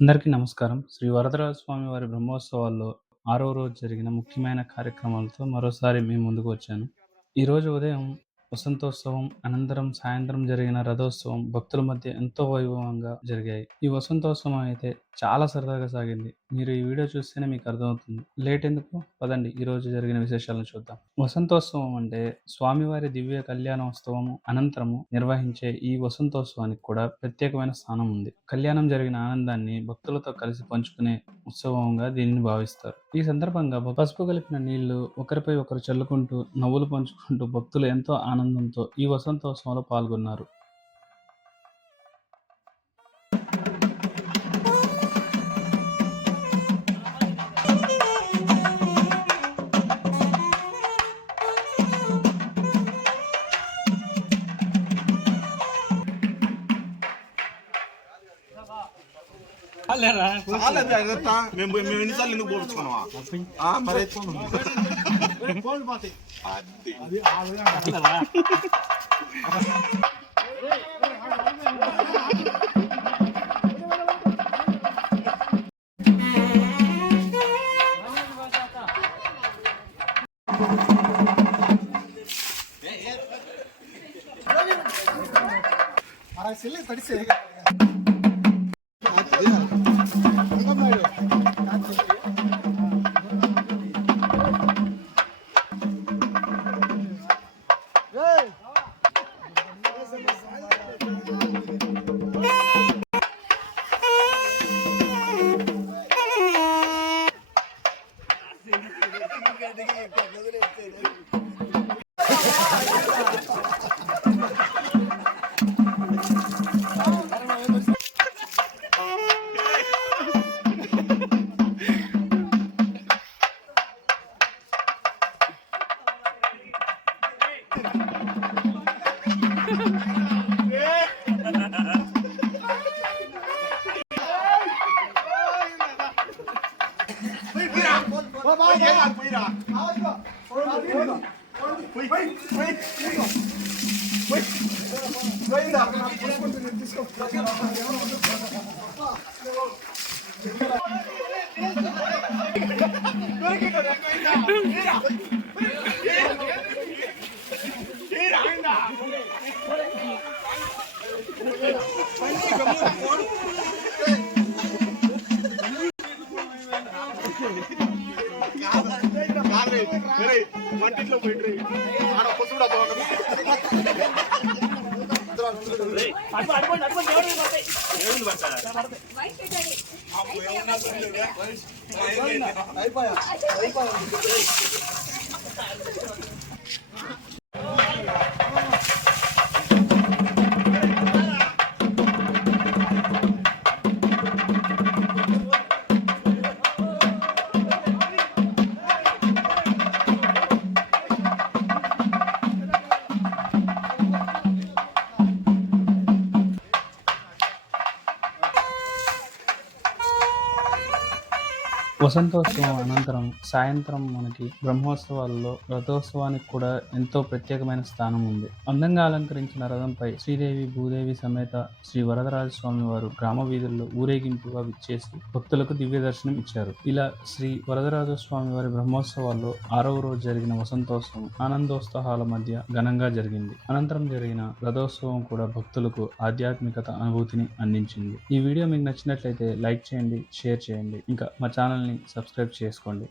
అందరికీ నమస్కారం. శ్రీ వరదరాజ స్వామి వారి బ్రహ్మోత్సవాల్లో 6వ రోజు జరిగిన ముఖ్యమైన కార్యక్రమాలతో మరోసారి మీ ముందుకు వచ్చాను. ఈరోజు ఉదయం వసంతోత్సవం, అనంతరం సాయంత్రం జరిగిన రథోత్సవం భక్తుల మధ్య ఎంతో వైభవంగా జరిగాయి. ఈ వసంతోత్సవం అయితే చాలా సరదాగా సాగింది. మీరు ఈ వీడియో చూస్తేనే మీకు అర్థమవుతుంది. లేట్ ఎందుకు? పదండి ఈరోజు జరిగిన విశేషాలను చూద్దాం. వసంతోత్సవం అంటే స్వామివారి దివ్య కళ్యాణోత్సవము అనంతరము నిర్వహించే ఈ వసంతోత్సవానికి కూడా ప్రత్యేకమైన స్థానం ఉంది. కళ్యాణం జరిగిన ఆనందాన్ని భక్తులతో కలిసి పంచుకునే ఉత్సవంగా దీనిని భావిస్తారు. ఈ సందర్భంగా పసుపు కలిపిన నీళ్లు ఒకరిపై ఒకరు చల్లుకుంటూ నవ్వులు పంచుకుంటూ భక్తులు ఎంతో ఆనందంతో ఈ వసంతోత్సవంలో పాల్గొన్నారు. మేము ఎన్నిసార్లు ఎందుకు పోపించుకున్నావా మరి படிச்சு మంటిలో పోయి ఆడ పసుడు అయిపోయా వసంతోత్సవం అనంతరం సాయంత్రం మనకి బ్రహ్మోత్సవాల్లో రథోత్సవానికి కూడా ఎంతో ప్రత్యేకమైన స్థానం ఉంది. అందంగా అలంకరించిన రథంపై శ్రీదేవి భూదేవి సమేత శ్రీ వరదరాజ స్వామి వారు గ్రామ వీధుల్లో ఊరేగింపుగా విచ్చేసి భక్తులకు దివ్య దర్శనం ఇచ్చారు. ఇలా శ్రీ వరదరాజ స్వామి వారి బ్రహ్మోత్సవాల్లో 6వ రోజు జరిగిన వసంతోత్సవం ఆనందోత్సాహాల మధ్య ఘనంగా జరిగింది. అనంతరం జరిగిన రథోత్సవం కూడా భక్తులకు ఆధ్యాత్మికత అనుభూతిని అందించింది. ఈ వీడియో మీకు నచ్చినట్లయితే లైక్ చేయండి, షేర్ చేయండి, ఇంకా మా ఛానల్ని సబ్స్క్రైబ్ చేసుకోండి.